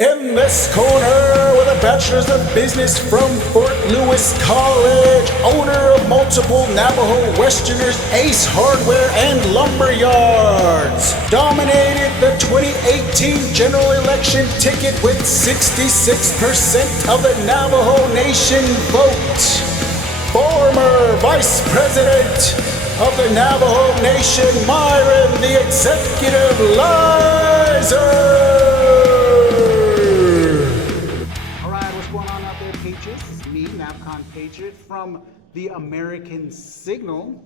In this corner, with a bachelor's of business from Fort Lewis College, owner of multiple Navajo Westerners, Ace Hardware and Lumber Yards, dominated the 2018 general election ticket with 66% of the Navajo Nation vote. Former Vice President of the Navajo Nation, Myron the Executive Lizer. NavCon Patriot from the American Signal.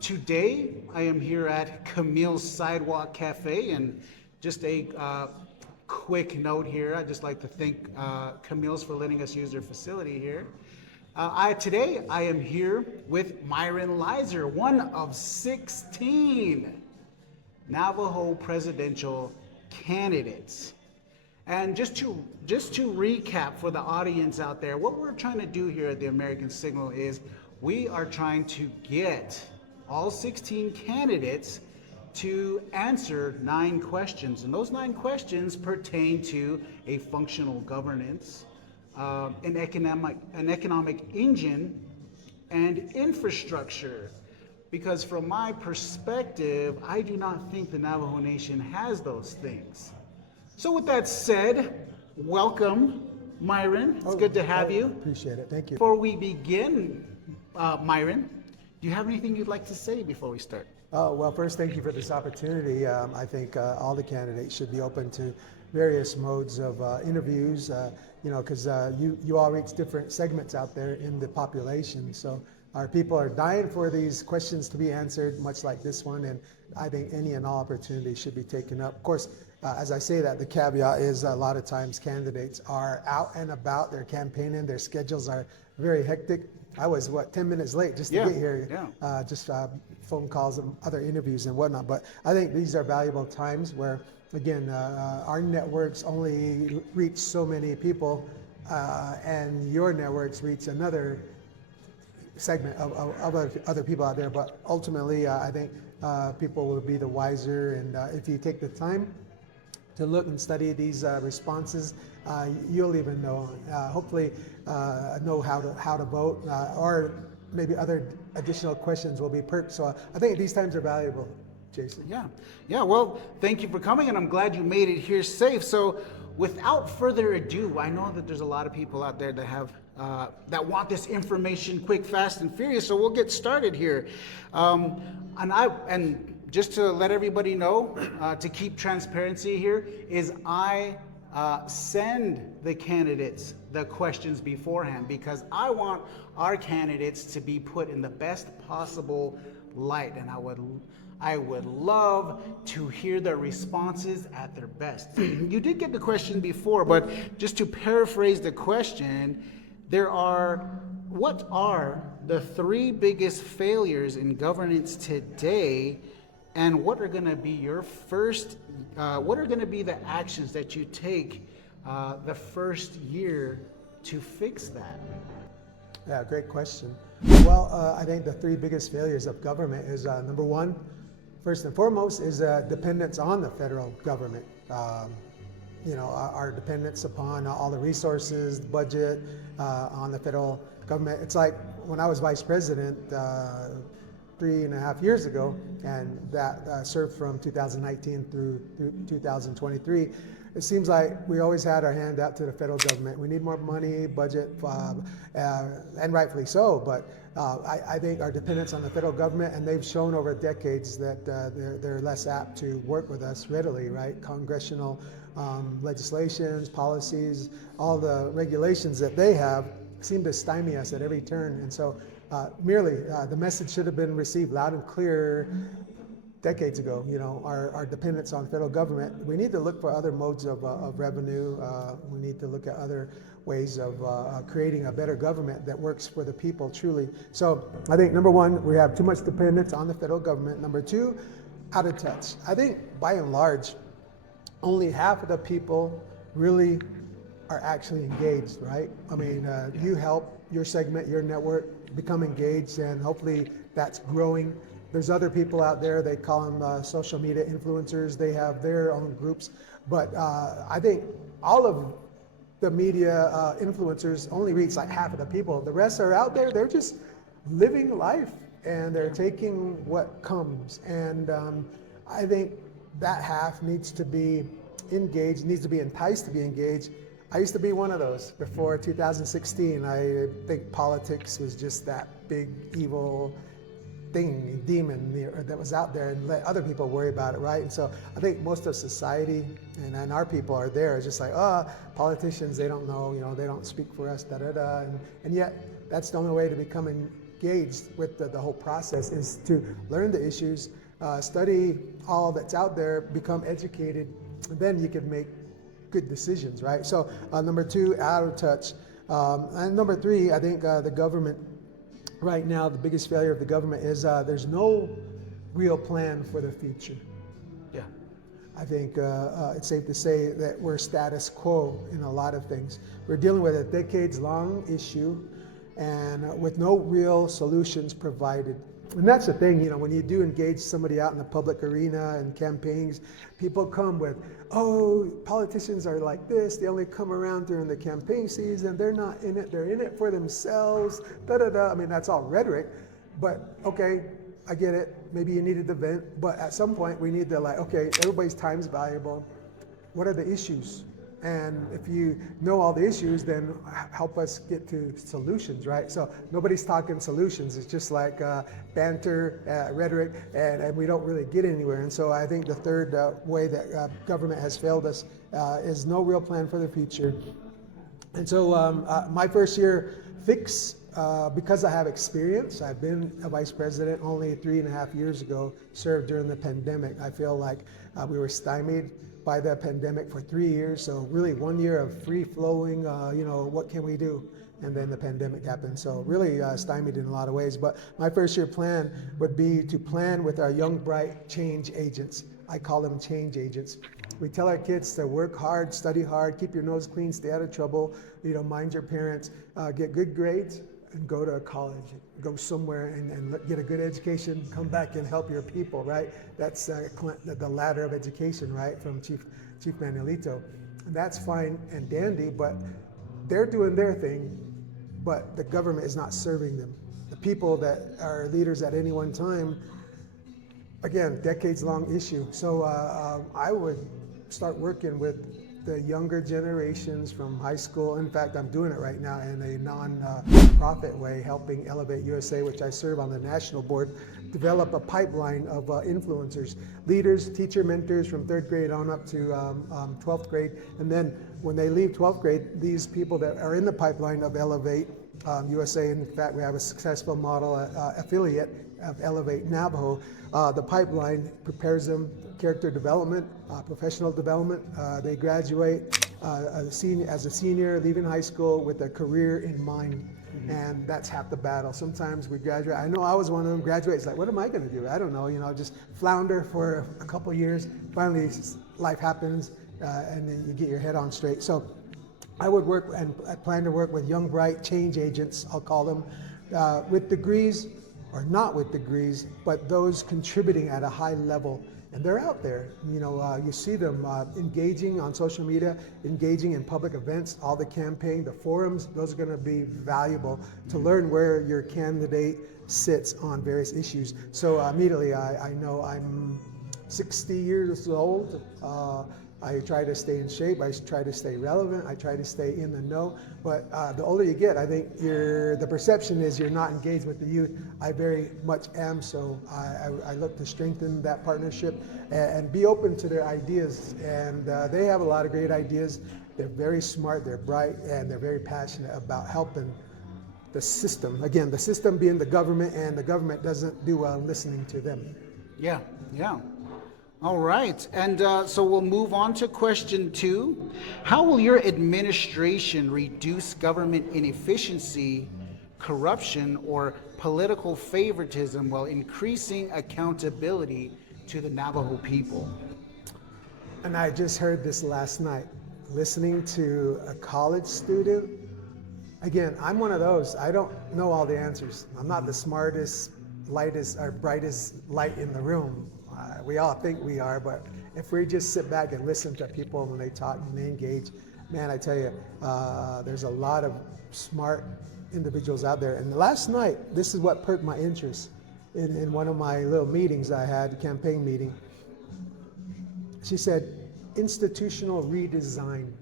Today I am here at Camille's Sidewalk Cafe, and just a quick note here, I'd just like to thank Camille's for letting us use their facility here. Today I am here with Myron Lizer, one of 16 Navajo presidential candidates. And just to recap for the audience out there, what we're trying to do here at the American Signal is we are trying to get all 16 candidates to answer 9 questions. And those 9 questions pertain to a functional governance, an economic engine, and infrastructure. Because from my perspective, I do not think the Navajo Nation has those things. So with that said, welcome, Myron. It's good to have you. Appreciate it. Thank you. Before we begin, Myron, do you have anything you'd like to say before we start? Well, first, thank you for this opportunity. I think all the candidates should be open to various modes of interviews, because you all reach different segments out there in the population. So our people are dying for these questions to be answered, much like this one, and I think any and all opportunities should be taken up. Of course, as I say that, the caveat is a lot of times candidates are out and about, they're campaigning, their schedules are very hectic. I was, 10 minutes late just to get here, just phone calls and other interviews and whatnot. But I think these are valuable times where, again, our networks only reach so many people, and your networks reach another segment of other people out there. But ultimately, I think people will be the wiser, and if you take the time to look and study these responses, you'll even know, hopefully know how to vote, or maybe other additional questions will be perked. So I think these times are valuable, Jason. Yeah. Well, thank you for coming, and I'm glad you made it here safe. So without further ado, I know that there's a lot of people out there that have that want this information quick, fast, and furious. So we'll get started here. And just to let everybody know, to keep transparency here, is I send the candidates the questions beforehand, because I want our candidates to be put in the best possible light, and I would love to hear their responses at their best. You did get the question before, but just to paraphrase the question, what are the 3 biggest failures in governance today, and what are going to be what are going to be the actions that you take the first year to fix that? Yeah, great question. Well, I think the 3 biggest failures of government is, number 1, first and foremost, is dependence on the federal government. Our dependence upon all the resources, the budget, on the federal government. It's like when I was vice president 3.5 years ago, and that served from 2019 through 2023. It seems like we always had our hand out to the federal government. We need more money, budget, and rightfully so. But I think our dependence on the federal government, and they've shown over decades that they're less apt to work with us readily, right? Congressional legislations, policies, all the regulations that they have seem to stymie us at every turn. And so merely the message should have been received loud and clear decades ago. Our dependence on federal government. We need to look for other modes of revenue. We need to look at other ways of creating a better government that works for the people truly. So I think number 1, we have too much dependence on the federal government. Number 2, out of touch. I think by and large, only half of the people really are actually engaged, right? I mean, you help your segment, your network become engaged, and hopefully that's growing. There's other people out there, they call them social media influencers. They have their own groups. But I think all of the media influencers only reach like half of the people. The rest are out there, they're just living life and they're taking what comes. And I think that half needs to be engaged, needs to be enticed to be engaged. I used to be one of those before 2016. I think politics was just that big evil thing, demon that was out there, and let other people worry about it, right? And so I think most of society and our people are there. It's just like, politicians, they don't know, they don't speak for us, da-da-da. And yet that's the only way to become engaged with the whole process is to learn the issues, study all that's out there, become educated, and then you can make good decisions, right? So number 2, out of touch. And number 3, I think the government, right now, the biggest failure of the government is there's no real plan for the future. Yeah. I think it's safe to say that we're status quo in a lot of things. We're dealing with a decades-long issue and with no real solutions provided. And that's the thing, when you do engage somebody out in the public arena and campaigns, people come with, politicians are like this, they only come around during the campaign season, they're not in it, they're in it for themselves, da-da-da. I mean, that's all rhetoric, but okay, I get it, maybe you needed the vent, but at some point we need to okay, everybody's time's valuable, what are the issues? And if you know all the issues, then help us get to solutions, right? So nobody's talking solutions. It's just like banter, rhetoric, and we don't really get anywhere. And so I think the third way that government has failed us is no real plan for the future. And so my first year fix, because I have experience, I've been a vice president only 3.5 years ago, served during the pandemic. I feel like we were stymied by the pandemic for 3 years. So really 1 year of free flowing, what can we do? And then the pandemic happened. So really stymied in a lot of ways. But my first year plan would be to plan with our young, bright change agents. I call them change agents. We tell our kids to work hard, study hard, keep your nose clean, stay out of trouble, mind your parents, get good grades, and go to college, go somewhere and get a good education, come back and help your people, right? That's the ladder of education, right, from Chief Manuelito. And that's fine and dandy, but they're doing their thing, but the government is not serving them. The people that are leaders at any one time, again, decades-long issue. So I would start working with the younger generations from high school. In fact, I'm doing it right now in a non-profit way, helping Elevate USA, which I serve on the national board, develop a pipeline of influencers, leaders, teacher mentors from 3rd grade on up to 12th grade. And then when they leave 12th grade, these people that are in the pipeline of Elevate USA, in fact, we have a successful model affiliate of Elevate Navajo. The pipeline prepares them character development, professional development. They graduate as a senior, leaving high school with a career in mind. Mm-hmm. And that's half the battle. Sometimes we graduate. I know I was one of them. Graduate, it's like, what am I going to do? I don't know. Just flounder for a couple years. Finally, life happens, and then you get your head on straight. So I would work, and I plan to work with young, bright change agents, I'll call them, with degrees or not with degrees, but those contributing at a high level. And they're out there, you see them engaging on social media, engaging in public events, all the campaign, the forums, those are gonna be valuable to learn where your candidate sits on various issues. So immediately I know I'm 60 years old. I try to stay in shape, I try to stay relevant, I try to stay in the know, but the older you get, I think the perception is you're not engaged with the youth. I very much am, so I look to strengthen that partnership and be open to their ideas, and they have a lot of great ideas. They're very smart, they're bright, and they're very passionate about helping the system. Again, the system being the government, and the government doesn't do well listening to them. Yeah. All right, and so we'll move on to question 2. How will your administration reduce government inefficiency, corruption, or political favoritism while increasing accountability to the Navajo people? And I just heard this last night, listening to a college student. Again, I'm one of those. I don't know all the answers. I'm not the smartest, lightest, or brightest light in the room. We all think we are, but if we just sit back and listen to people when they talk and they engage, man, I tell you, there's a lot of smart individuals out there. And last night, this is what perked my interest in one of my little meetings I had, campaign meeting. She said, institutional redesign.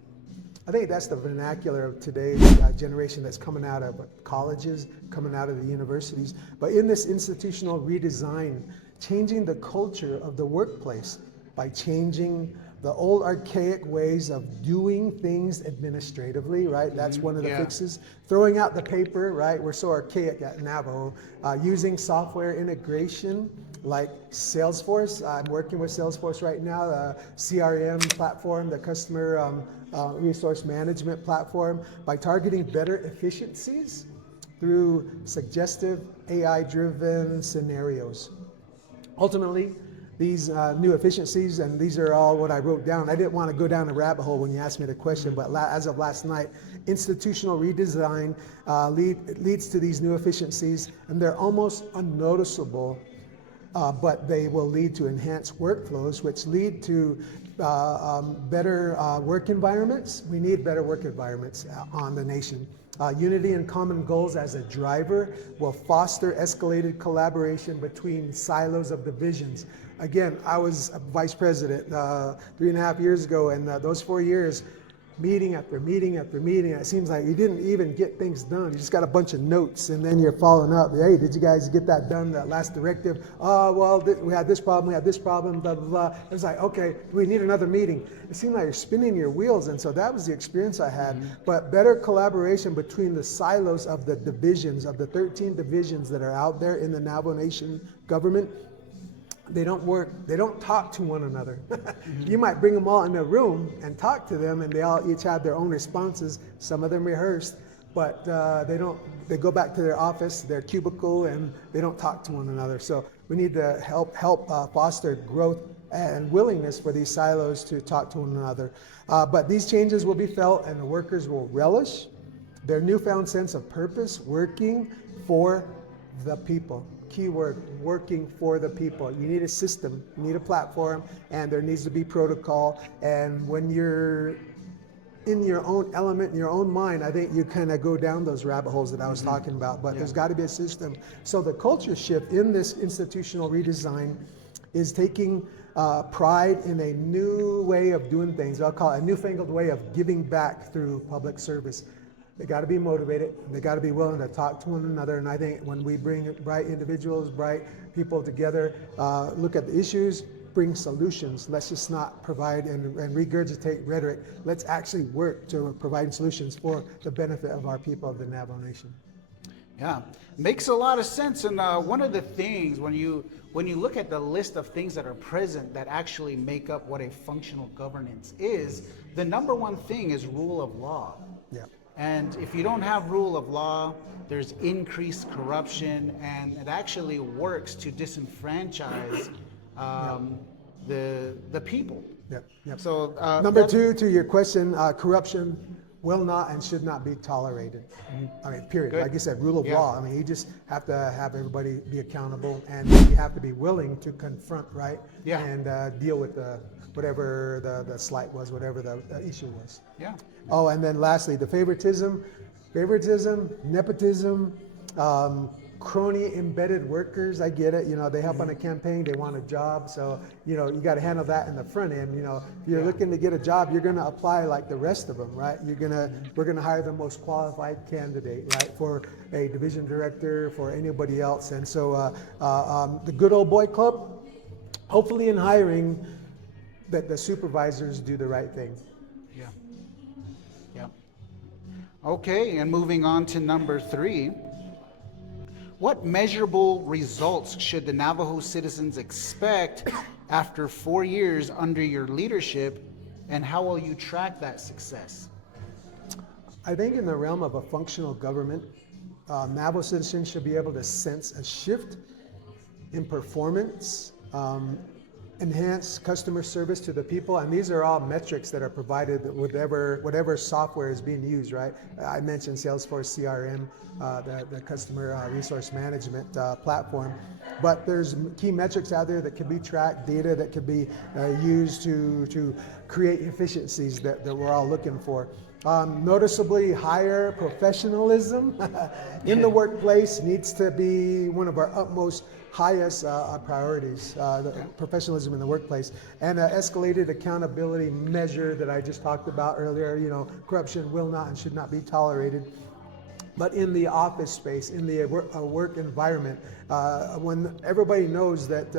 I think that's the vernacular of today's generation that's coming out of colleges, coming out of the universities. But in this institutional redesign, changing the culture of the workplace by changing the old archaic ways of doing things administratively, right? That's one of the fixes. Throwing out the paper, right? We're so archaic at Navajo. Using software integration like Salesforce. I'm working with Salesforce right now, the CRM platform, the customer resource management platform, by targeting better efficiencies through suggestive AI-driven scenarios. Ultimately, these new efficiencies, and these are all what I wrote down. I didn't want to go down a rabbit hole when you asked me the question, but as of last night, institutional redesign leads to these new efficiencies, and they're almost unnoticeable, but they will lead to enhanced workflows, which lead to better work environments. We need better work environments on the nation. Unity and common goals as a driver will foster escalated collaboration between silos of divisions. Again, I was a vice president 3.5 years ago, and those 4 years, meeting after meeting after meeting, it seems like you didn't even get things done. You just got a bunch of notes, and then you're following up. Hey, did you guys get that done, that last directive? Oh, well, we had this problem, blah, blah, blah. It was like, okay, we need another meeting. It seemed like you're spinning your wheels, and so that was the experience I had. But better collaboration between the silos of the divisions, of the 13 divisions that are out there in the Navajo Nation government. They don't work, they don't talk to one another. You might bring them all in a room and talk to them, and they all each have their own responses, some of them rehearsed, but they go back to their office, their cubicle, and they don't talk to one another. So we need to help foster growth and willingness for these silos to talk to one another. But these changes will be felt, and the workers will relish their newfound sense of purpose, working for the people. Keyword, working for the people. You need a system, you need a platform, and there needs to be protocol. And when you're in your own element, in your own mind, I think you kind of go down those rabbit holes that I was talking about, but there's got to be a system. So the culture shift in this institutional redesign is taking pride in a new way of doing things. I'll call it a newfangled way of giving back through public service. They got to be motivated. They got to be willing to talk to one another. And I think when we bring bright individuals, bright people together, look at the issues, bring solutions. Let's just not provide and regurgitate rhetoric. Let's actually work to provide solutions for the benefit of our people of the Navajo Nation. Yeah, makes a lot of sense. And one of the things when you look at the list of things that are present that actually make up what a functional governance is, the number one thing is rule of law. Yeah. And if you don't have rule of law, there's increased corruption, and it actually works to disenfranchise the people. Yep. So number two, to your question, corruption will not and should not be tolerated. I mean, period. Good. Like you said, rule of law. I mean, you just have to have everybody be accountable, and you have to be willing to confront, right? Yeah. And deal with whatever the slight was, whatever the issue was. Yeah. Oh, and then lastly, the favoritism, nepotism, crony embedded workers. I get it. You know, they help on a campaign, they want a job. So, you know, you got to handle that in the front end. You know, if you're looking to get a job, you're going to apply like the rest of them, right? We're going to hire the most qualified candidate, right? For a division director, for anybody else. And so the good old boy club, hopefully in hiring, that the supervisors do the right thing. Yeah. Okay, and moving on to number 3. What measurable results should the Navajo citizens expect after 4 years under your leadership, and how will you track that success? I think in the realm of a functional government, Navajo citizens should be able to sense a shift in performance enhance customer service to the people, and these are all metrics that are provided with whatever software is being used, right? I mentioned Salesforce CRM, the customer resource management platform, but there's key metrics out there that can be tracked, data that can be used to create efficiencies that we're all looking for. Noticeably higher professionalism in the workplace needs to be one of our utmost highest priorities, professionalism in the workplace, and escalated accountability measure that I just talked about earlier. Corruption will not and should not be tolerated. But in the office space, in the work environment, when everybody knows that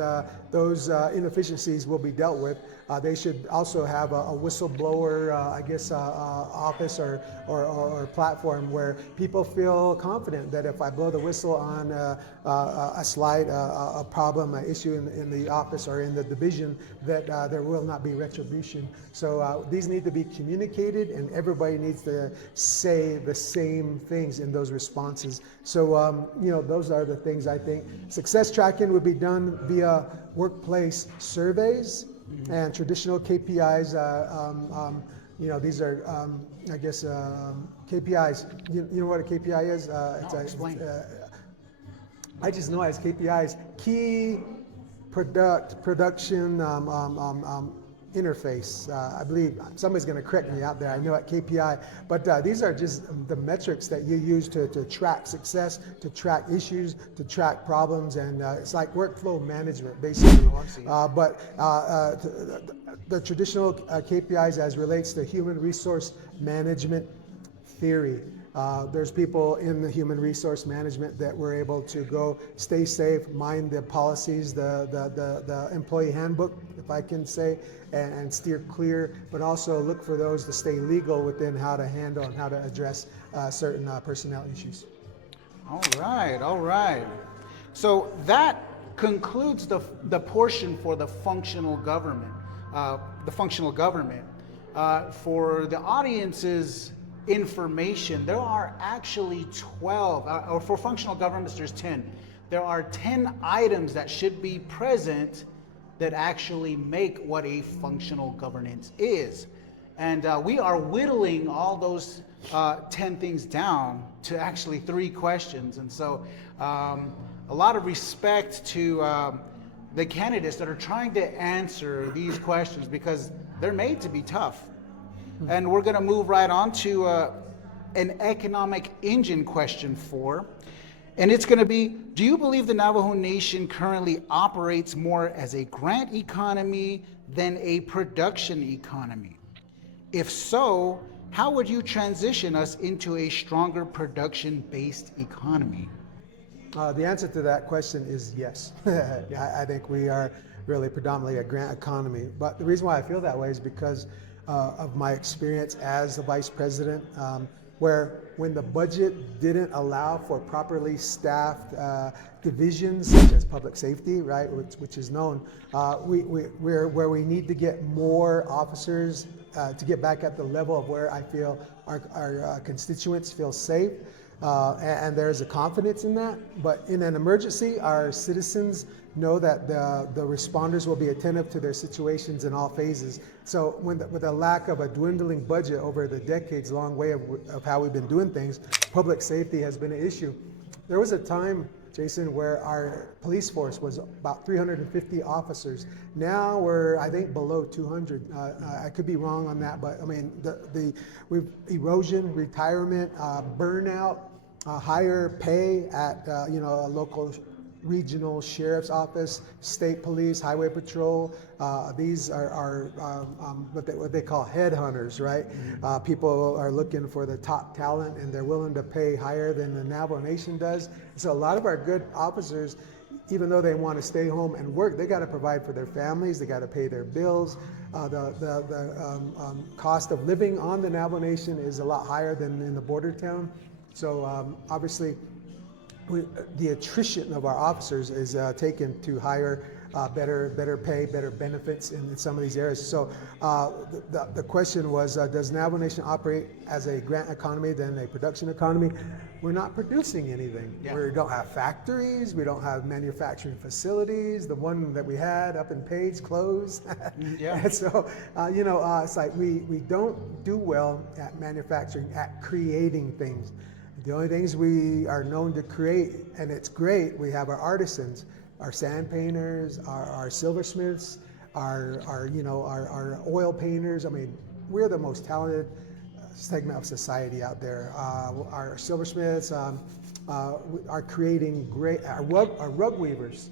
those inefficiencies will be dealt with, they should also have a whistleblower, office or platform where people feel confident that if I blow the whistle on a slight, a problem, an issue in the office or in the division, that there will not be retribution. So these need to be communicated, and everybody needs to say the same things in those responses. So those are the things I think. Success tracking would be done via workplace surveys and traditional KPIs. These are, KPIs. You know what a KPI is? Explain. I just know as KPIs, key production interface. I believe somebody's going to correct me out there. I know at KPI, but these are just the metrics that you use to track success, to track issues, to track problems, and it's like workflow management, basically. The traditional KPIs as relates to human resource management theory. There's people in the human resource management that were able to go stay safe, mind the policies, the employee handbook, if I can say, and steer clear, but also look for those to stay legal within how to handle and how to address certain personnel issues. All right. So that concludes the portion for the functional government. For the audience's information, there are actually 12, or for functional governments, there's 10. There are 10 items that should be present that actually make what a functional governance is. And we are whittling all those 10 things down to actually 3 questions. And so a lot of respect to the candidates that are trying to answer these questions, because they're made to be tough. And we're going to move right on to an economic engine question 4. And it's going to be, do you believe the Navajo Nation currently operates more as a grant economy than a production economy? If so, how would you transition us into a stronger production-based economy? The answer to that question is yes. I think we are really predominantly a grant economy. But the reason why I feel that way is because of my experience as the vice president, where when the budget didn't allow for properly staffed divisions such as public safety, right, which is known, we're where we need to get more officers to get back at the level of where I feel our constituents feel safe. And there's a confidence in that. But in an emergency, our citizens know that the responders will be attentive to their situations in all phases. So with a lack of a dwindling budget over the decades-long way of how we've been doing things, public safety has been an issue. There was a time, Jason, where our police force was about 350 officers. Now we're, I think, below 200. I could be wrong on that, but I mean, we've erosion, retirement, burnout, higher pay at a local regional sheriff's office, state police, highway patrol. These are what they call headhunters, right? People are looking for the top talent, and they're willing to pay higher than the Navajo Nation does. So a lot of our good officers, even though they want to stay home and work, they got to provide for their families. They got to pay their bills. The cost of living on the Navajo Nation is a lot higher than in the border town. So obviously, the attrition of our officers is taken to higher better pay, better benefits in some of these areas. So the question was, does Navajo Nation operate as a grant economy than a production economy? We're not producing anything. Yeah. We don't have factories. We don't have manufacturing facilities. The one that we had up in Page closed. Yeah. And so, it's like we don't do well at manufacturing, at creating things. The only things we are known to create, and it's great, we have our artisans, our sand painters, our silversmiths, our oil painters. I mean, we're the most talented segment of society out there. Our silversmiths are creating great, our rug weavers,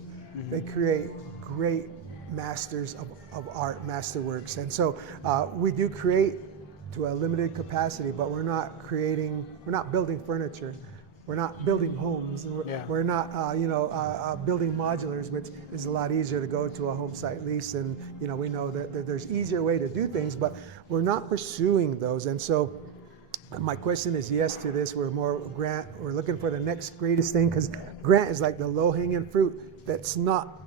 they create great masters of art, masterworks. And so we do create to a limited capacity, but we're not building furniture. We're not building homes. We're not, building modulars, which is a lot easier to go to a home site lease. And, we know that there's easier way to do things, but we're not pursuing those. And so my question is yes to this. We're more grant. We're looking for the next greatest thing, because grant is like the low-hanging fruit that's not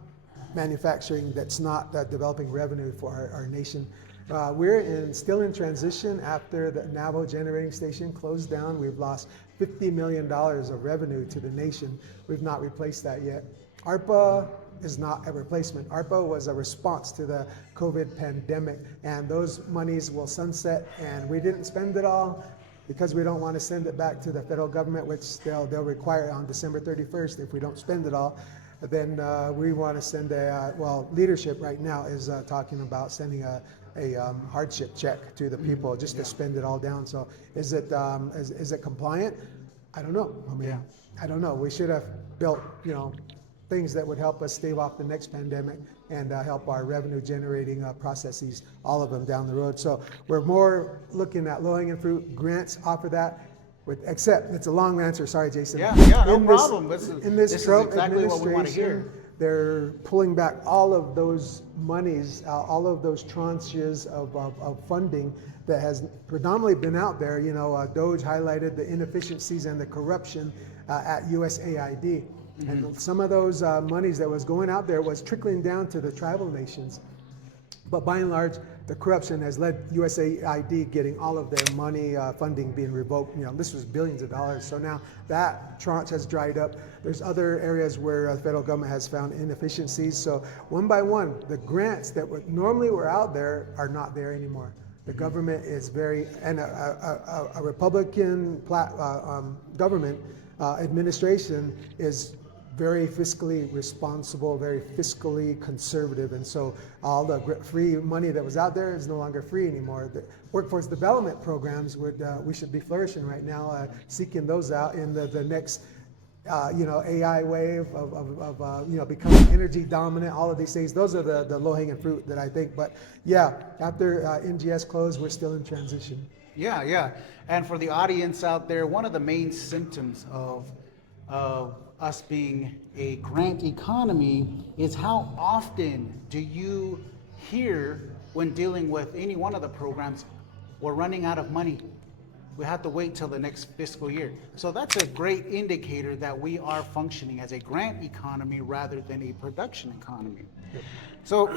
manufacturing, that's not developing revenue for our nation. We're still in transition after the Navajo generating station closed down. We've lost $50 million of revenue to the nation. We've not replaced that yet. ARPA is not a replacement. ARPA was a response to the COVID pandemic, and those monies will sunset, and we didn't spend it all because we don't want to send it back to the federal government, which they'll require on December 31st if we don't spend it all. Then we want to send leadership right now is talking about sending a hardship check to the people just to spend it all down. So is it compliant? I don't know. I don't know. We should have built things that would help us stave off the next pandemic and help our revenue generating processes, all of them down the road. So we're more looking at low-hanging fruit. Grants offer that. Except it's a long answer. Sorry, Jason. Yeah, no problem. This is Trump exactly what we want to hear. They're pulling back all of those monies, all of those tranches of funding that has predominantly been out there. DOGE highlighted the inefficiencies and the corruption at USAID. And some of those monies that was going out there was trickling down to the tribal nations. But by and large, the corruption has led USAID getting all of their money, funding being revoked. This was billions of dollars. So now that tranche has dried up. There's other areas where the federal government has found inefficiencies. So one by one, the grants that normally were out there are not there anymore. The government is and a Republican government administration is very fiscally responsible, very fiscally conservative, and so all the free money that was out there is no longer free anymore. The workforce development programs we should be flourishing right now, seeking those out in the next AI wave of becoming energy dominant. All of these things, those are the low-hanging fruit that I think. But yeah, after NGS closed, we're still in transition. Yeah, and for the audience out there, one of the main symptoms of us being a grant economy is how often do you hear when dealing with any one of the programs, we're running out of money. We have to wait till the next fiscal year. So that's a great indicator that we are functioning as a grant economy rather than a production economy. So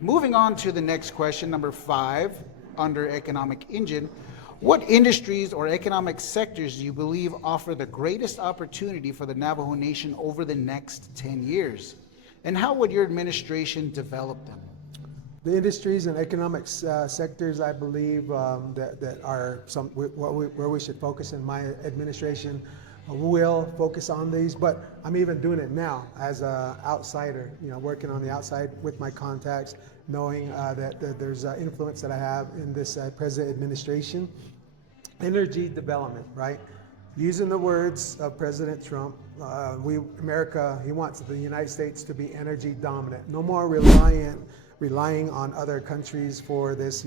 moving on to the next question, number 5, under economic engine. What industries or economic sectors do you believe offer the greatest opportunity for the Navajo Nation over the next 10 years? And how would your administration develop them? The industries and economic sectors, I believe, that are where we should focus in my administration. Will focus on these, but I'm even doing it now as an outsider, working on the outside with my contacts, knowing that there's influence that I have in this present administration. Energy development, right? Using the words of President Trump, America, he wants the United States to be energy dominant. No more relying on other countries for this,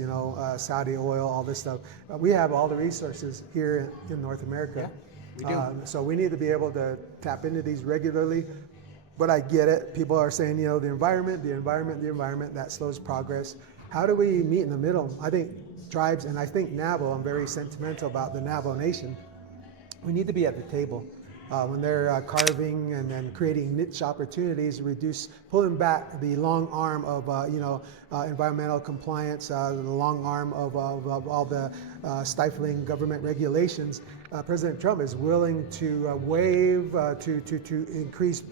Saudi oil, all this stuff. We have all the resources here in North America. Yeah, we do. So we need to be able to tap into these regularly. But I get it. People are saying, the environment, that slows progress. How do we meet in the middle? I think tribes, and I think Navajo, I'm very sentimental about the Navajo Nation. We need to be at the table. when they're carving and then creating niche opportunities, pulling back the long arm of environmental compliance, the long arm of all the stifling government regulations. President Trump is willing to waive, to increase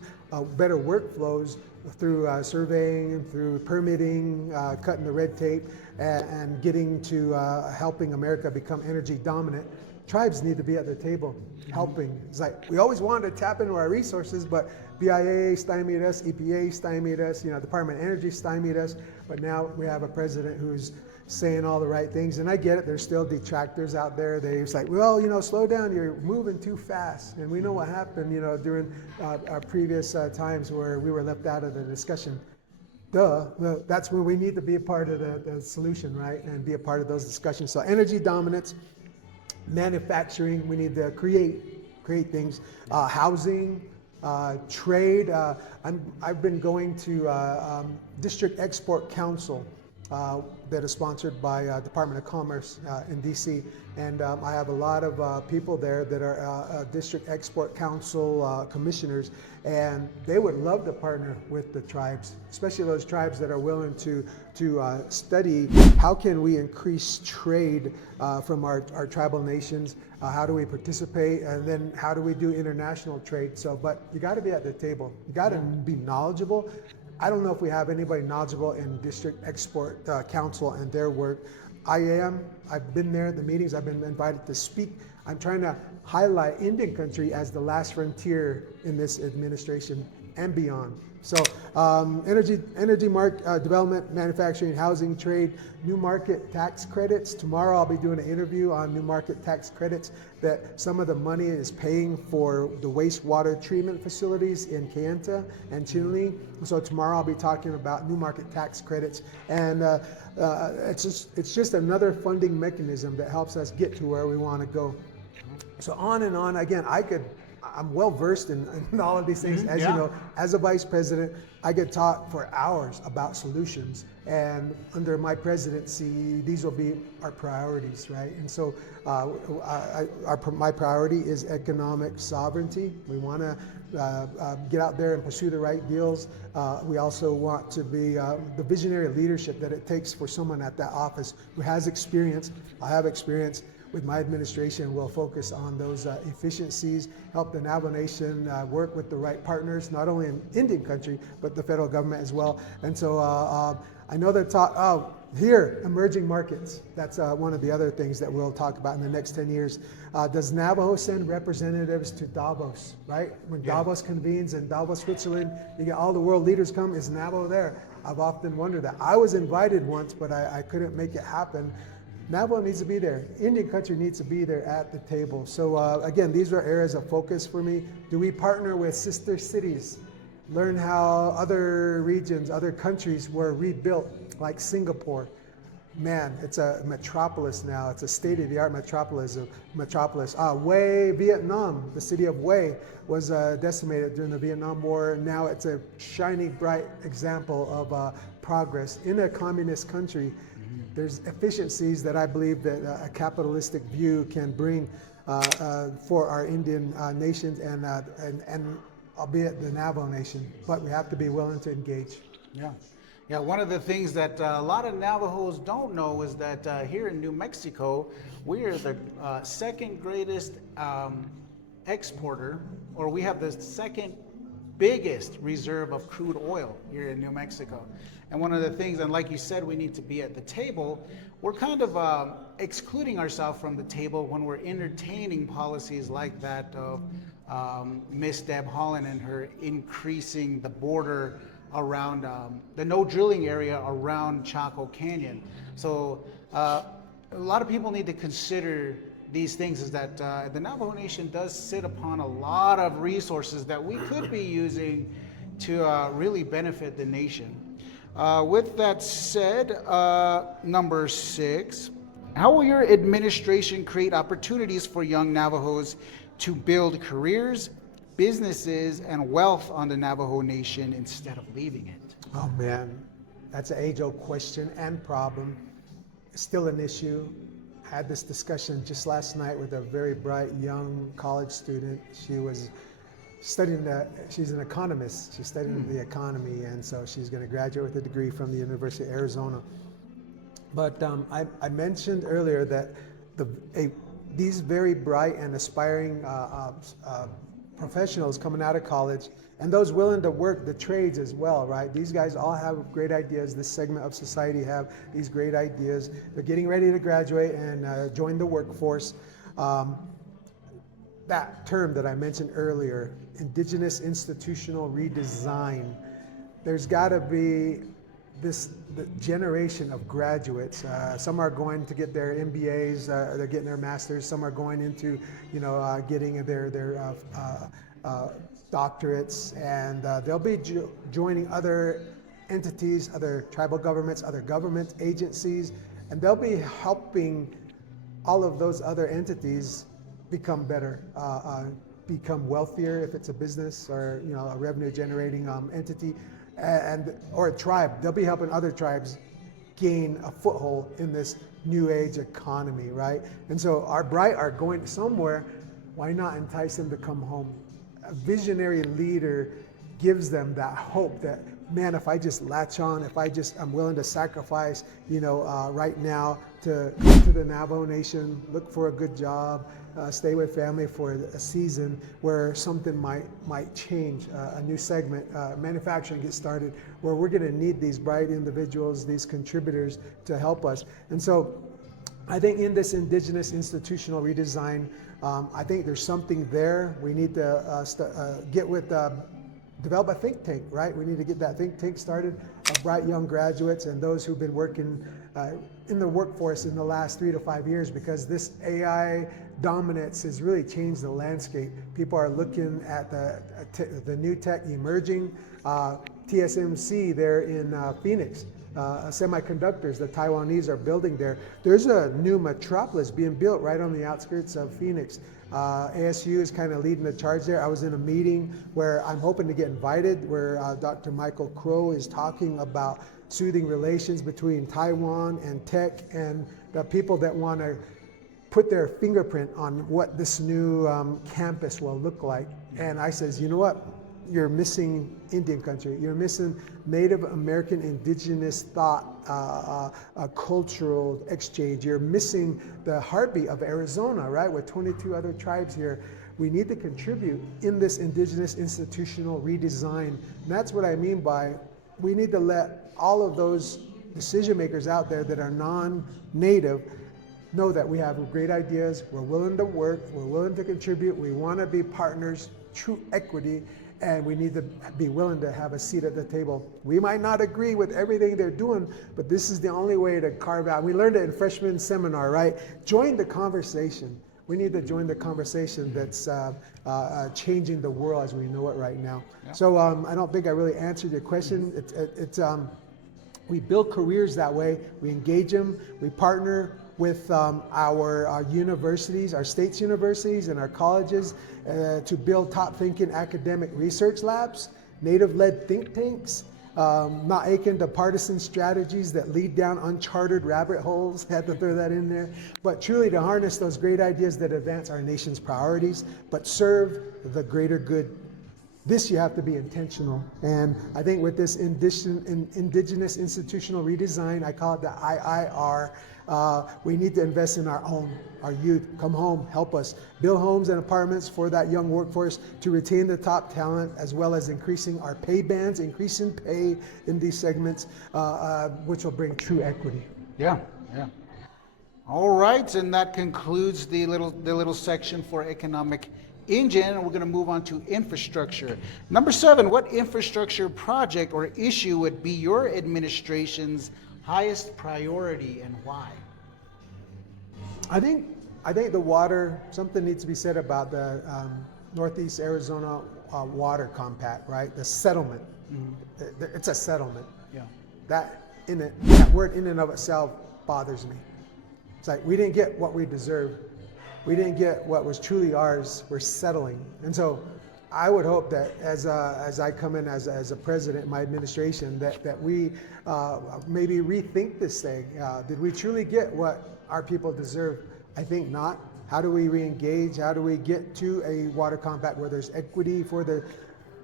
better workflows through surveying, through permitting, cutting the red tape, and getting to helping America become energy dominant. Tribes need to be at the table helping. It's like we always wanted to tap into our resources, but BIA stymied us, EPA stymied us, Department of Energy stymied us, but now we have a president who's saying all the right things. And I get it, there's still detractors out there. They're like, well, slow down, you're moving too fast. And we know what happened, during our previous times where we were left out of the discussion. That's where we need to be a part of the solution, right? And be a part of those discussions. So energy dominance, manufacturing, we need to create things, housing, trade. I've been going to District Export Council that is sponsored by Department of Commerce in DC, and I have a lot of people there that are District Export Council commissioners, and they would love to partner with the tribes, especially those tribes that are willing to study how can we increase trade from our tribal nations, how do we participate, and then how do we do international trade. But you got to be at the table, you got to be knowledgeable. I don't know if we have anybody knowledgeable in District Export Council and their work. I've been there at the meetings, I've been invited to speak. I'm trying to highlight Indian country as the last frontier in this administration and beyond. So energy development, manufacturing, housing, trade, new market tax credits. Tomorrow I'll be doing an interview on new market tax credits, that some of the money is paying for the wastewater treatment facilities in Kayenta and Chinle. So tomorrow I'll be talking about new market tax credits, and it's just another funding mechanism that helps us get to where we want to go. So on and on. Again, I'm well versed in all of these things. As you know, as a vice president, I could talk for hours about solutions. And under my presidency, these will be our priorities, right? And so my priority is economic sovereignty. We want to get out there and pursue the right deals. We also want to be the visionary leadership that it takes for someone at that office who has experience. I have experience. With my administration, we'll focus on those efficiencies, help the Navajo Nation work with the right partners, not only in Indian country, but the federal government as well. And so I know they're emerging markets. That's one of the other things that we'll talk about in the next 10 years. Does Navajo send representatives to Davos, right? When Davos convenes in Davos, Switzerland, you get all the world leaders come, is Navajo there? I've often wondered that. I was invited once, but I couldn't make it happen. Navajo needs to be there. Indian country needs to be there at the table. So again, these are areas of focus for me. Do we partner with sister cities? Learn how other regions, other countries were rebuilt, like Singapore. Man, it's a metropolis now. It's a state-of-the-art metropolis. Hue, Vietnam, the city of Hue was decimated during the Vietnam War. Now it's a shiny, bright example of progress in a communist country. There's efficiencies that I believe that a capitalistic view can bring for our Indian nations and albeit the Navajo Nation, but we have to be willing to engage. Yeah, one of the things that a lot of Navajos don't know is that here in New Mexico, we are the second greatest exporter, or we have the second biggest reserve of crude oil here in New Mexico. And one of the things, and like you said, we need to be at the table. We're kind of excluding ourselves from the table when we're entertaining policies like that of Miss Deb Haaland and her increasing the border around the no drilling area around Chaco Canyon. So a lot of people need to consider these things, is that the Navajo Nation does sit upon a lot of resources that we could be using to really benefit the nation. With that said, number 6, how will your administration create opportunities for young Navajos to build careers, businesses, and wealth on the Navajo Nation instead of leaving it? Oh man, that's an age-old question and problem. It's still an issue. I had this discussion just last night with a very bright young college student. She was she's an economist. She's studying the economy, and so she's going to graduate with a degree from the University of Arizona. But I mentioned earlier that these very bright and aspiring professionals coming out of college, and those willing to work the trades as well, right? These guys all have great ideas. This segment of society have these great ideas. They're getting ready to graduate and join the workforce. That term that I mentioned earlier, indigenous institutional redesign, there's got to be the generation of graduates. Some are going to get their MBAs, they're getting their masters. Some are going into, getting their doctorates, and they'll be joining other entities, other tribal governments, other government agencies, and they'll be helping all of those other entities become better, become wealthier if it's a business or a revenue generating entity, or a tribe. They'll be helping other tribes gain a foothold in this new age economy, right? And so our bright are going somewhere. Why not entice them to come home? A visionary leader gives them that hope that, man, if I just latch on, I'm willing to sacrifice, right now to come to the Navajo Nation, look for a good job, stay with family for a season where something might change, a new segment, manufacturing gets started, where we're going to need these bright individuals, these contributors to help us. And so I think in this indigenous institutional redesign, I think there's something there. We need to develop a think tank, right? We need to get that think tank started of bright young graduates and those who've been working in the workforce in the last 3 to 5 years, because this AI dominance has really changed the landscape. People are looking at the new tech emerging. TSMC there in Phoenix, semiconductors, the Taiwanese are building there. There's a new metropolis being built right on the outskirts of Phoenix. ASU is kind of leading the charge there. I was in a meeting where I'm hoping to get invited, where Dr. Michael Crow is talking about soothing relations between Taiwan and tech and the people that want to put their fingerprint on what this new campus will look like. And I says, you know what? You're missing Indian country. You're missing Native American indigenous thought, cultural exchange. You're missing the heartbeat of Arizona, right? With 22 other tribes here. We need to contribute in this indigenous institutional redesign. And that's what I mean by we need to let all of those decision makers out there that are non-Native know that we have great ideas, we're willing to work, we're willing to contribute, we want to be partners, true equity, and we need to be willing to have a seat at the table. We might not agree with everything they're doing, but this is the only way to carve out. We learned it in freshman seminar, right? Join the conversation. We need to join the conversation that's changing the world as we know it right now. Yeah. So I don't think I really answered your question. We build careers that way. We engage them. We partner with our universities, our state's universities and our colleges to build top thinking academic research labs, Native-led think tanks, not akin to partisan strategies that lead down uncharted rabbit holes, had to throw that in there, but truly to harness those great ideas that advance our nation's priorities, but serve the greater good. This you have to be intentional. And I think with this indigenous institutional redesign, I call it the IIR, we need to invest in our youth. Come home, help us. Build homes and apartments for that young workforce to retain the top talent, as well as increasing our pay bands, increasing pay in these segments, which will bring true equity. Yeah. All right, and that concludes the little section for economic engine, and we're going to move on to infrastructure. Number 7, what infrastructure project or issue would be your administration's highest priority and why? I think the water, something needs to be said about the Northeast Arizona water compact, right? The settlement. Mm-hmm. It's a settlement. Yeah. That word in and of itself bothers me. It's like we didn't get what we deserved. We didn't get what was truly ours. We're settling. And so I would hope that as I come in as a president, my administration, that we maybe rethink this thing. Did we truly get what our people deserve? I think not. How do we re-engage? How do we get to a water compact where there's equity for the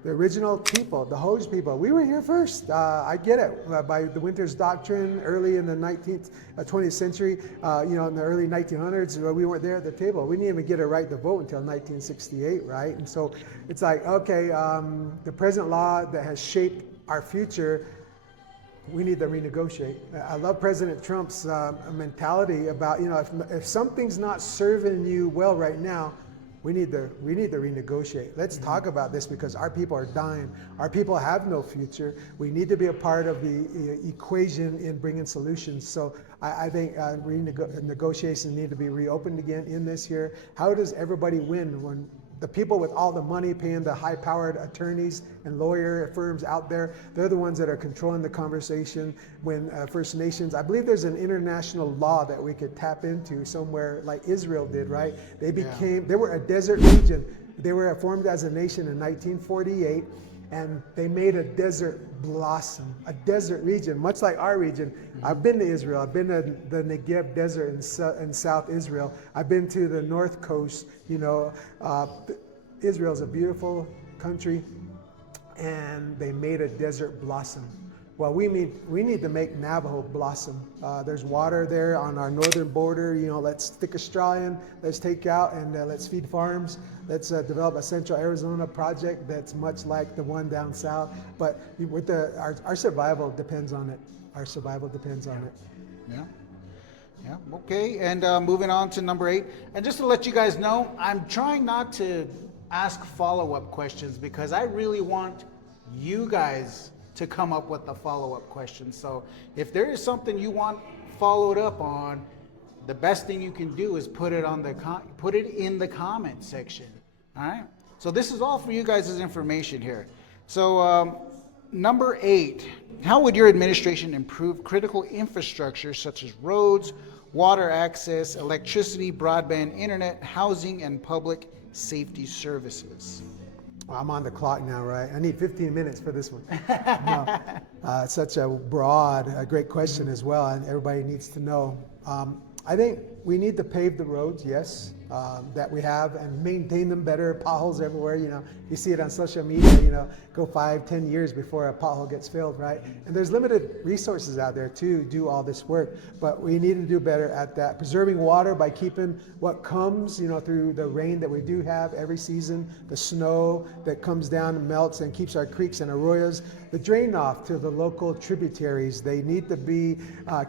original people, the Hose people? We were here first. I get it. By the Winters Doctrine, early in the 20th century, in the early 1900s, we weren't there at the table. We didn't even get a right to vote until 1968, right? And so it's like, okay, the present law that has shaped our future, we need to renegotiate. I love President Trump's mentality about, if something's not serving you well right now, we need to renegotiate. Let's talk about this because our people are dying. Our people have no future. We need to be a part of the equation in bringing solutions. So I think negotiations need to be reopened again in this year. How does everybody win when the people with all the money paying the high-powered attorneys and lawyer firms out there, they're the ones that are controlling the conversation? When First Nations, I believe there's an international law that we could tap into somewhere like Israel did, right? They were a desert region. They were formed as a nation in 1948, and they made a desert blossom, a desert region, much like our region. I've been to Israel. I've been to the Negev Desert in South Israel. I've been to the North Coast. Israel's a beautiful country, and they made a desert blossom. Well, we need to make Navajo blossom. There's water there on our northern border. Let's stick a straw in, let's take out, and let's feed farms. Let's develop a Central Arizona project that's much like the one down south. But with our survival depends on it. Our survival depends on it. Yeah. Okay. And moving on to number 8. And just to let you guys know, I'm trying not to ask follow-up questions because I really want you guys to come up with the follow-up questions. So if there is something you want followed up on, the best thing you can do is put it in the comment section. All right. So this is all for you guys' information here. So number 8, how would your administration improve critical infrastructure such as roads, water access, electricity, broadband, internet, housing, and public safety services? Well, I'm on the clock now, right? I need 15 minutes for this one. It's such a broad, great question as well, and everybody needs to know. I think we need to pave the roads, yes, that we have, and maintain them better. Potholes everywhere, you see it on social media, go 5-10 years before a pothole gets filled, right? And there's limited resources out there to do all this work, but we need to do better at that. Preserving water by keeping what comes, through the rain that we do have every season, the snow that comes down and melts and keeps our creeks and arroyos, the drain off to the local tributaries. They need to be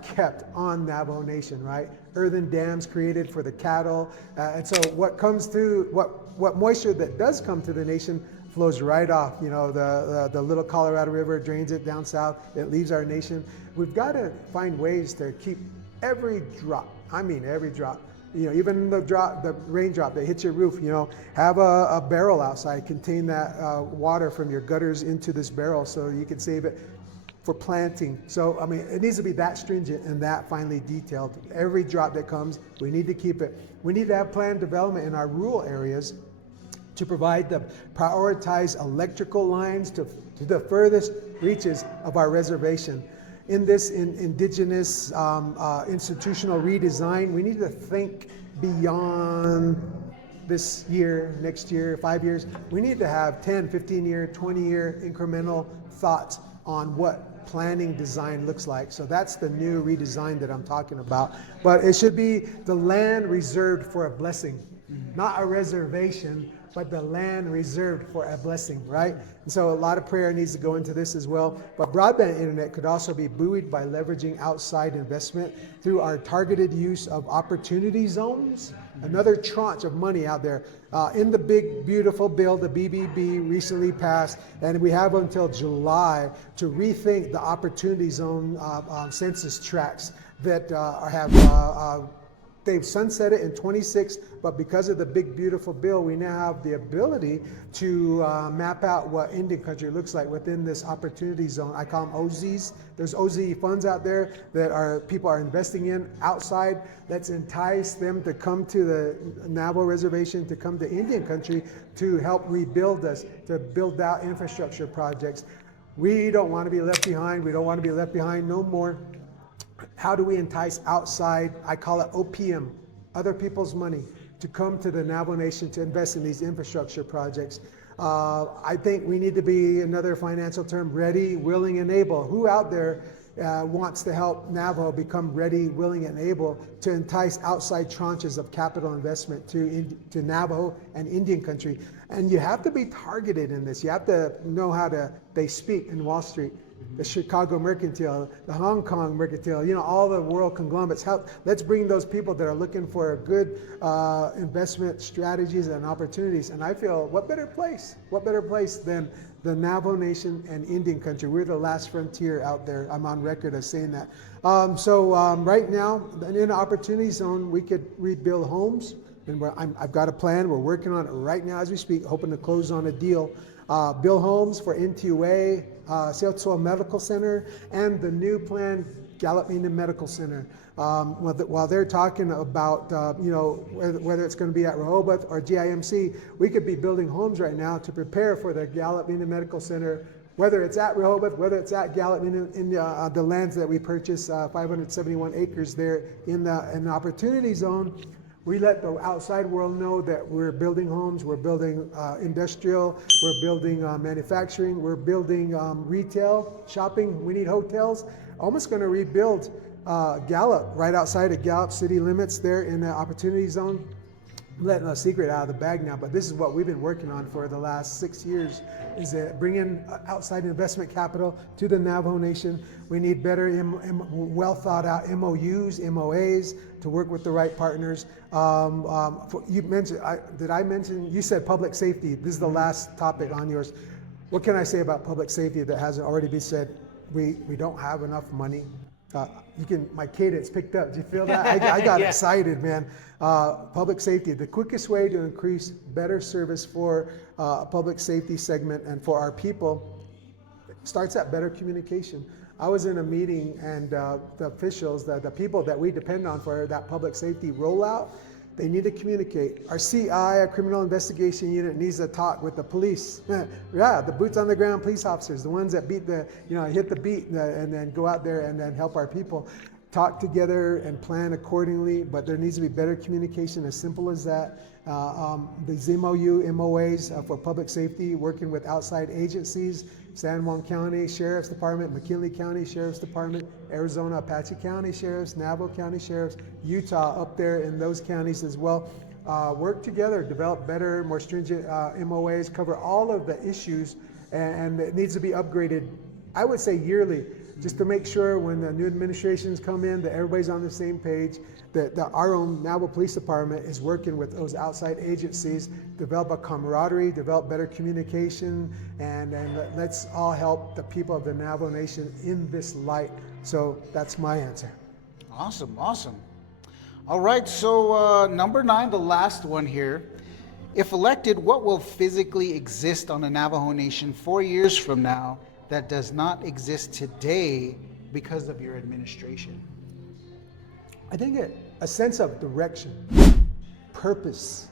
kept on Navajo Nation, right? Earthen dams created for the cattle. And so what comes to, what moisture that does come to the nation flows right off. The little Colorado River drains it down south. It leaves our nation. We've got to find ways to keep every drop, every drop, even the raindrop that hits your roof, have a barrel outside, contain that water from your gutters into this barrel so you can save it for planting. So, it needs to be that stringent and that finely detailed. Every drop that comes, we need to keep it. We need to have planned development in our rural areas to provide the prioritized electrical lines to the furthest reaches of our reservation. In this indigenous institutional redesign, we need to think beyond this year, next year, 5 years. We need to have 10, 15-year, 20-year incremental thoughts on what planning design looks like. So that's the new redesign that I'm talking about. But it should be the land reserved for a blessing, not a reservation, but the land reserved for a blessing, right? And so a lot of prayer needs to go into this as well. But broadband internet could also be buoyed by leveraging outside investment through our targeted use of opportunity zones. Another tranche of money out there. In the big, beautiful bill, the BBB recently passed, and we have until July to rethink the opportunity zone census tracts that they've sunsetted in 26, but because of the big, beautiful bill, we now have the ability to map out what Indian country looks like within this opportunity zone. I call them OZs. There's OZ funds out there that people are investing in outside. Let's entice them to come to the Navajo reservation, to come to Indian country to help rebuild us, to build out infrastructure projects. We don't want to be left behind. We don't want to be left behind no more. How do we entice outside? I call it OPM, other people's money. to come to the Navajo Nation to invest in these infrastructure projects. I think we need to be, another financial term, ready, willing, and able. Who out there wants to help Navajo become ready, willing, and able to entice outside tranches of capital investment to Navajo and Indian country? And you have to be targeted in this. You have to know how they speak in Wall Street. The Chicago Mercantile, the Hong Kong Mercantile, all the world conglomerates. Let's bring those people that are looking for good investment strategies and opportunities. And I feel, what better place than the Navajo Nation and Indian country? We're the last frontier out there. I'm on record as saying that. Right now, in the opportunity zone, we could rebuild homes. And I've got a plan. We're working on it right now as we speak, hoping to close on a deal. Build homes for NTUA, Seattle Medical Center, and the new plan, Gallup Indian Medical Center. While they're talking about, whether it's going to be at Rehoboth or GIMC, we could be building homes right now to prepare for the Gallup Indian Medical Center, whether it's at Rehoboth, whether it's at Gallup in the lands that we purchased, 571 acres there in the opportunity zone. We let the outside world know that we're building homes, we're building industrial, we're building manufacturing, we're building retail, shopping. We need hotels. Almost going to rebuild Gallup, right outside of Gallup city limits there in the opportunity zone. I'm letting a secret out of the bag now, but this is what we've been working on for the last 6 years, is that bringing outside investment capital to the Navajo Nation. We need better, well thought out MOUs, MOAs to work with the right partners. You mentioned, you said public safety. This is the last topic on yours. What can I say about public safety that hasn't already been said? We don't have enough money. My cadence picked up. Do you feel that? I got excited, man. Public safety, the quickest way to increase better service for public safety segment and for our people starts at better communication. I was in a meeting and the officials, the people that we depend on for that public safety rollout, they need to communicate. Our CI, our criminal investigation unit, needs to talk with the police. Yeah, the boots on the ground police officers, the ones that hit the beat and then go out there and then help our people. Talk together and plan accordingly, but there needs to be better communication, as simple as that. These MOU, MOAs for public safety, working with outside agencies, San Juan County Sheriff's Department, McKinley County Sheriff's Department, Arizona Apache County Sheriffs, Navajo County Sheriffs, Utah up there in those counties as well. Work together, develop better, more stringent MOAs, cover all of the issues, and it needs to be upgraded, I would say yearly, just to make sure when the new administrations come in that everybody's on the same page, that our own Navajo Police Department is working with those outside agencies, develop a camaraderie, develop better communication, and let's all help the people of the Navajo Nation in this light. So that's my answer. Awesome. All right, so number 9, the last one here. If elected, what will physically exist on the Navajo Nation 4 years from now that does not exist today because of your administration? I think a sense of direction, purpose.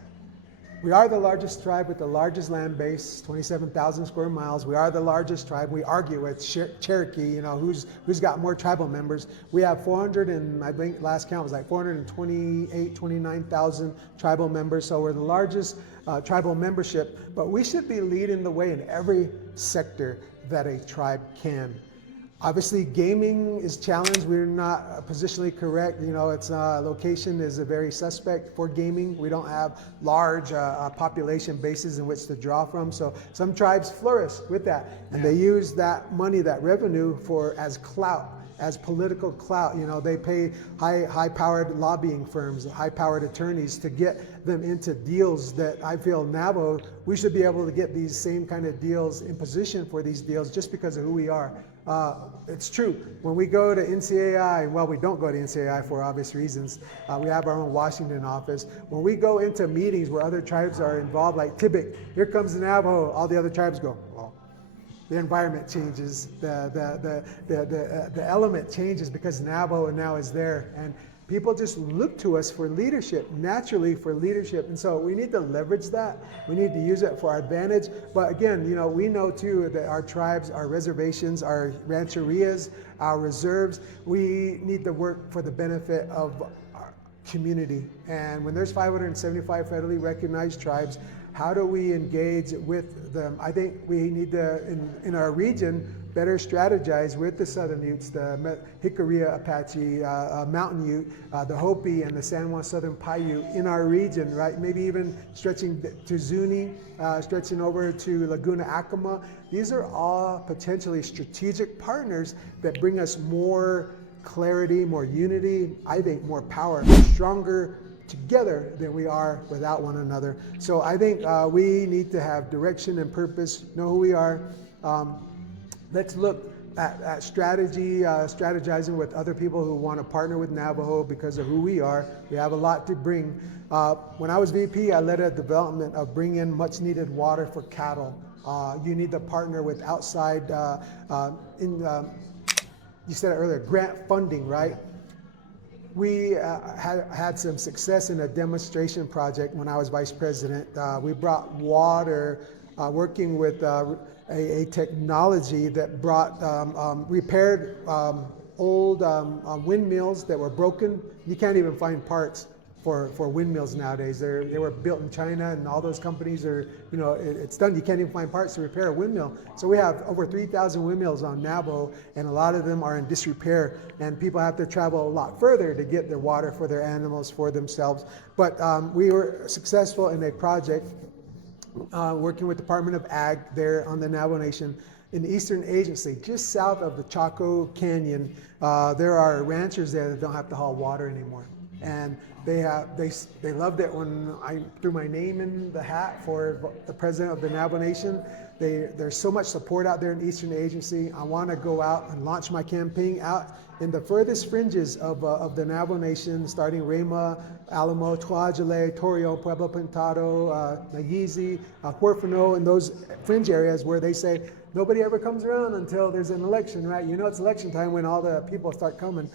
We are the largest tribe with the largest land base, 27,000 square miles. We are the largest tribe. We argue with Cherokee, who's got more tribal members. We have 400, and I think last count was like 29,000 tribal members. So we're the largest tribal membership, but we should be leading the way in every sector that a tribe can. Obviously, gaming is challenged. We're not positionally correct. Its location is a very suspect for gaming. We don't have large population bases in which to draw from. So some tribes flourish with that, and they use that money, that revenue, as clout, as political clout. They pay high-powered lobbying firms, high-powered attorneys to get them into deals that I feel Navajo, we should be able to get these same kind of deals, in position for these deals just because of who we are. It's true. When we go to NCAI, well, we don't go to NCAI for obvious reasons. We have our own Washington office. When we go into meetings where other tribes are involved, like Tibic, here comes the Navajo, all the other tribes go, well, the environment changes, the element changes because Navajo now is there. And people just look to us for leadership, naturally for leadership. And so we need to leverage that. We need to use it for our advantage. But again, we know too that our tribes, our reservations, our rancherias, our reserves, we need to work for the benefit of community. And when there's 575 federally recognized tribes, how do we engage with them? I think we need to, in our region, better strategize with the Southern Utes, the Jicarilla Apache, Mountain Ute, the Hopi, and the San Juan Southern Paiute in our region, right? Maybe even stretching to Zuni, stretching over to Laguna Acoma. These are all potentially strategic partners that bring us more clarity, more unity, I think more power, stronger together than we are without one another. So I think we need to have direction and purpose, know who we are. Let's look at strategy, strategizing with other people who want to partner with Navajo because of who we are. We have a lot to bring. When I was VP, I led a development of bringing in much needed water for cattle. You need to partner with outside, you said it earlier, grant funding, right? We had some success in a demonstration project when I was vice president. We brought water, working with a technology that brought repaired old windmills that were broken. You can't even find parts for windmills nowadays. They were built in China, and all those companies are, it's done. You can't even find parts to repair a windmill. So we have over 3,000 windmills on Navajo, and a lot of them are in disrepair, and people have to travel a lot further to get their water for their animals, for themselves. But we were successful in a project working with Department of Ag there on the Navajo Nation in the Eastern Agency, just south of the Chaco Canyon. There are ranchers there that don't have to haul water anymore. And they loved it when I threw my name in the hat for the president of the Navajo Nation. There's so much support out there in Eastern Agency. I want to go out and launch my campaign out in the furthest fringes of the Navajo Nation, starting Rema, Alamo, Tuajale, Torreon, Pueblo Pintado, Nayizi, Huerfano, and those fringe areas where they say nobody ever comes around until there's an election, right? It's election time when all the people start coming.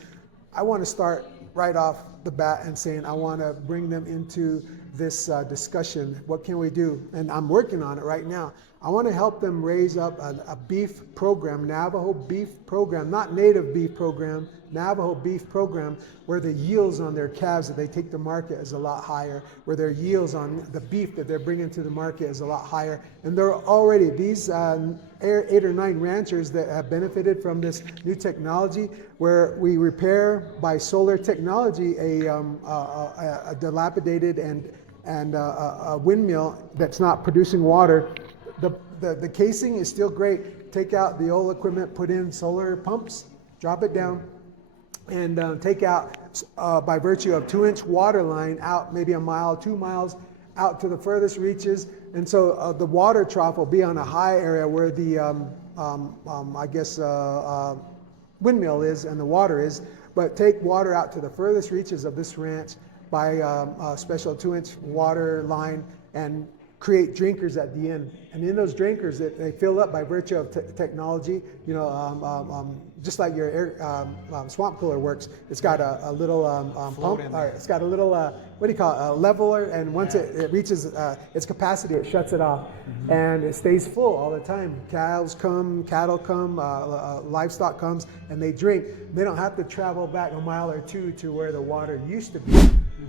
I want to start right off the bat and saying I want to bring them into this discussion. What can we do? And I'm working on it right now. I want to help them raise up a beef program, Navajo beef program, not native beef program, Navajo beef program, where the yields on their calves that they take to market is a lot higher, where their yields on the beef that they're bringing to the market is a lot higher. And they're already, these 8 or 9 ranchers that have benefited from this new technology, where we repair by solar technology a dilapidated and a windmill that's not producing water. The casing is still great. Take out the old equipment, put in solar pumps, drop it down, and take out, by virtue of 2-inch water line out maybe a mile, 2 miles out to the furthest reaches. And so the water trough will be on a high area where the, windmill is and the water is. But take water out to the furthest reaches of this ranch by a special 2-inch water line and create drinkers at the end. And in those drinkers, they fill up by virtue of technology, just like your air, swamp cooler works. It's got a little pump, it's got a little, what do you call it, a leveler, and once it reaches its capacity, it shuts it off. Mm-hmm. And it stays full all the time. Cows come, cattle come, livestock comes, and they drink. They don't have to travel back a mile or 2 to where the water used to be.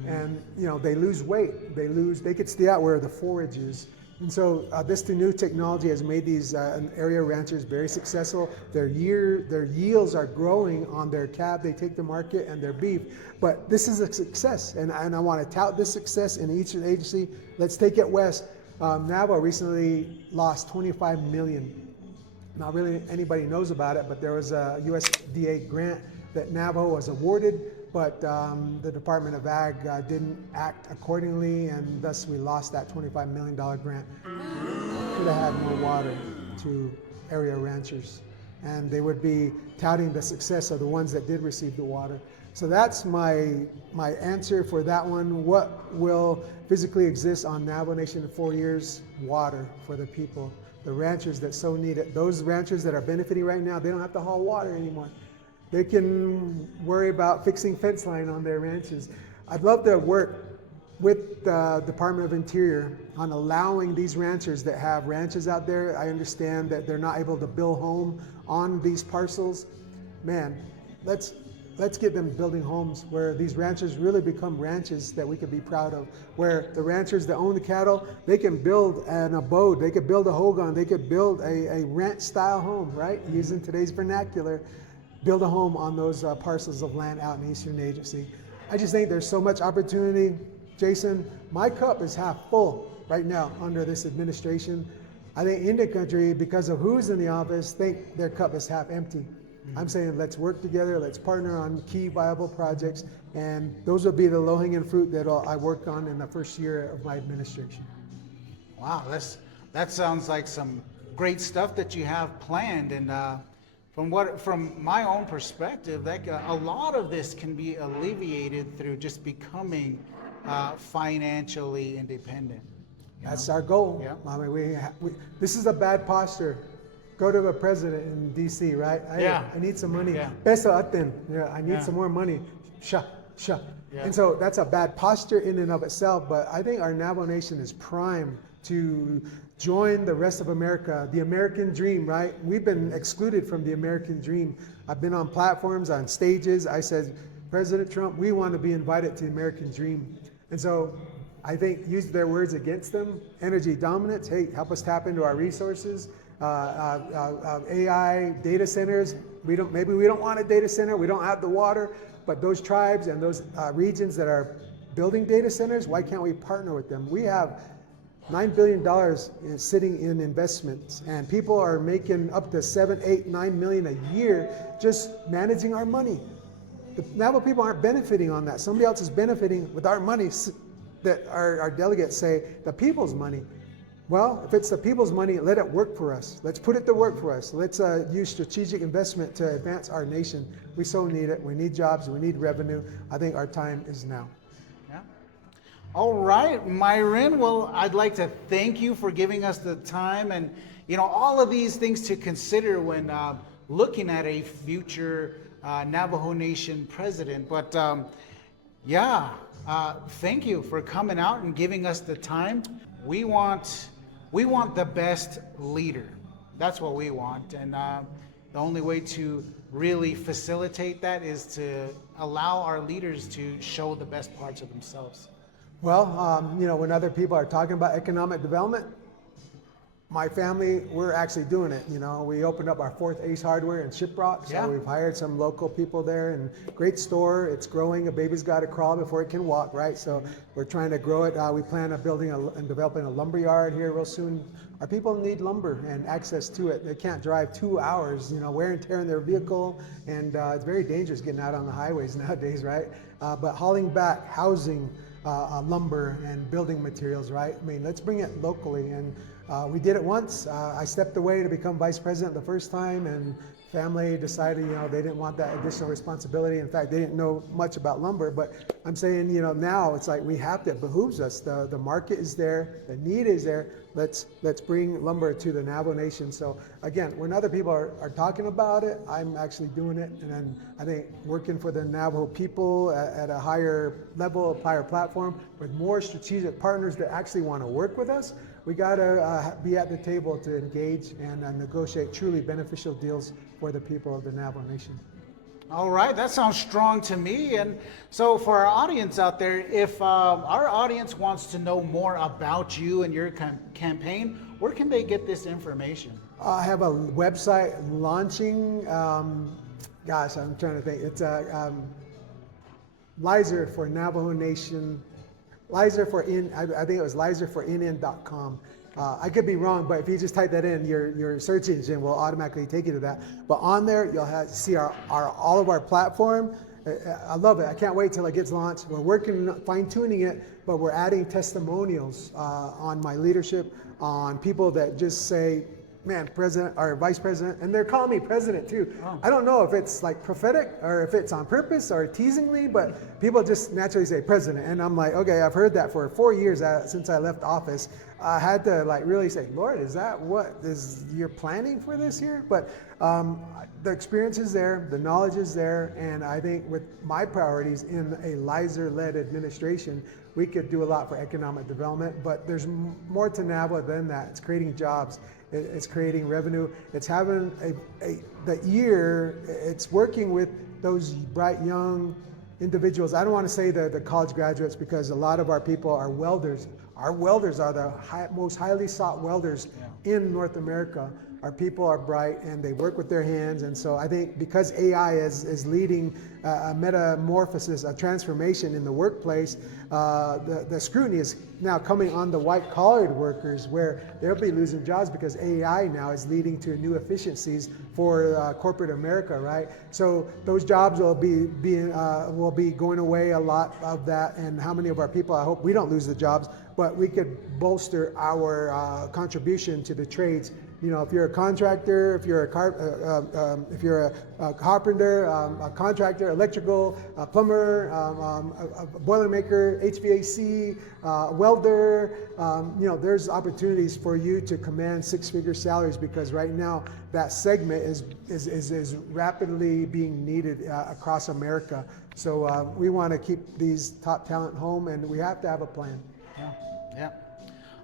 And they lose weight. They could stay out where the forage is. And so this new technology has made these area ranchers very successful. Their yields are growing on their calf they take to market and their beef. But this is a success, and I want to tout this success in each agency. Let's take it west. Navajo recently lost $25 million. Not really anybody knows about it, but there was a USDA grant that Navajo was awarded, but the Department of Ag didn't act accordingly, and thus we lost that $25 million grant. Could have had more water to area ranchers, and they would be touting the success of the ones that did receive the water. So that's my answer for that one. What will physically exist on Navajo Nation in 4 years? Water for the people. The ranchers that so need it. Those ranchers that are benefiting right now, they don't have to haul water anymore. They can worry about fixing fence line on their ranches. I'd love to work with the Department of Interior on allowing these ranchers that have ranches out there. I understand that they're not able to build home on these parcels. Man, let's let's get them building homes where these ranchers really become ranches that we could be proud of, where the ranchers that own the cattle, they can build an abode, they could build a hogan, they could build a ranch style home, right? Using today's vernacular, build a home on those parcels of land out in Eastern Agency. I just think there's so much opportunity. Jason, my cup is half full right now under this administration. I think Indian country, because of who's in the office, think their cup is half empty. I'm saying let's work together, let's partner on key viable projects, and those will be the low-hanging fruit that I worked on in the first year of my administration. Wow, that sounds like some great stuff that you have planned, and from my own perspective, that a lot of this can be alleviated through just becoming financially independent. That's our goal. Yeah. I mean, this is a bad posture. Go to the president in D.C., right? I need some money. Yeah. Peso atin. Yeah, I need some more money. Sha. Yeah. And so that's a bad posture in and of itself, but I think our Navajo Nation is primed to join the rest of America, the American dream, right? We've been excluded from the American dream. I've been on platforms, on stages. I said, President Trump, we want to be invited to the American dream. And so I think use their words against them. Energy dominance, hey, help us tap into our resources. AI, data centers. Maybe we don't want a data center. We don't have the water, but those tribes and those regions that are building data centers, why can't we partner with them? We have $9 billion sitting in investments, and people are making up to 7, 8, 9 million a year just managing our money. The Navajo people aren't benefiting on that. Somebody else is benefiting with our money that our delegates say the people's money. Well, if it's the people's money, let it work for us. Let's put it to work for us. Let's use strategic investment to advance our nation. We so need it. We need jobs. We need revenue. I think our time is now. Yeah. All right, Myron. Well, I'd like to thank you for giving us the time and, all of these things to consider when looking at a future Navajo Nation president. But thank you for coming out and giving us the time. We want the best leader. That's what we want. And the only way to really facilitate that is to allow our leaders to show the best parts of themselves. Well, when other people are talking about economic development, my family, we're actually doing it. We opened up our 4th Ace Hardware in Shiprock, so we've hired some local people there, and great store. It's growing. A baby's got to crawl before it can walk, right? So we're trying to grow it. We plan on building and developing a lumber yard here real soon. Our people need lumber and access to it. They can't drive 2 hours, wear and tear in their vehicle, and it's very dangerous getting out on the highways nowadays, right? But hauling back housing, lumber and building materials, right? I mean, let's bring it locally. And we did it once. I stepped away to become vice president the first time, and family decided, they didn't want that additional responsibility. In fact, they didn't know much about lumber, but I'm saying, now it's like we have to, it behooves us. The market is there, the need is there. Let's bring lumber to the Navajo Nation. So again, when other people are talking about it, I'm actually doing it. And then I think working for the Navajo people at a higher level, higher platform, with more strategic partners that actually want to work with us, we got to be at the table to engage and negotiate truly beneficial deals for the people of the Navajo Nation. All right, that sounds strong to me. And so for our audience out there, if our audience wants to know more about you and your campaign, where can they get this information? I have a website launching, I'm trying to think. It's Lizer for Navajo Nation. I think it was lizerforindian.com. I could be wrong, but if you just type that in, your search engine will automatically take you to that. But on there, you'll see all of our platform. I love it. I can't wait till it gets launched. We're working, fine-tuning it, but we're adding testimonials on my leadership, on people that just say, man, president or vice president, and they're calling me president too. Oh. I don't know if it's like prophetic or if it's on purpose or teasingly, but people just naturally say president. And I'm like, okay, I've heard that for 4 years since I left office. I had to like really say, Lord, is that what is you're planning for this year? But the experience is there, the knowledge is there, and I think with my priorities in a Lizer-led administration, we could do a lot for economic development. But there's more to NAVA than that. It's creating jobs, it's creating revenue, it's having the year, it's working with those bright young individuals. I don't want to say the college graduates, because a lot of our people are welders. Our welders are the most highly sought welders in North America. Our people are bright and they work with their hands. And so I think because AI is leading a metamorphosis, a transformation in the workplace, the scrutiny is now coming on the white collar workers, where they'll be losing jobs because AI now is leading to new efficiencies for corporate America, right? So those jobs will be going away, a lot of that. And how many of our people, I hope we don't lose the jobs, but we could bolster our contribution to the trades. You know, if you're a contractor, if you're a carpenter, a contractor, electrical, a plumber, a boilermaker, HVAC, welder, you know, there's opportunities for you to command six-figure salaries, because right now that segment is rapidly being needed across America. So we want to keep these top talent home, and we have to have a plan. Yeah.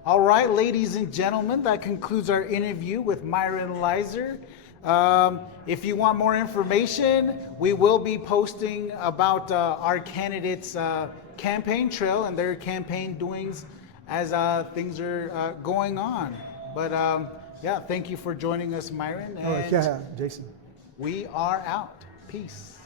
All right, ladies and gentlemen, that concludes our interview with Myron Lizer. If you want more information, we will be posting about our candidates' campaign trail and their campaign doings as things are going on. But yeah, thank you for joining us, Myron. And Yeah, Jason. we are out. Peace.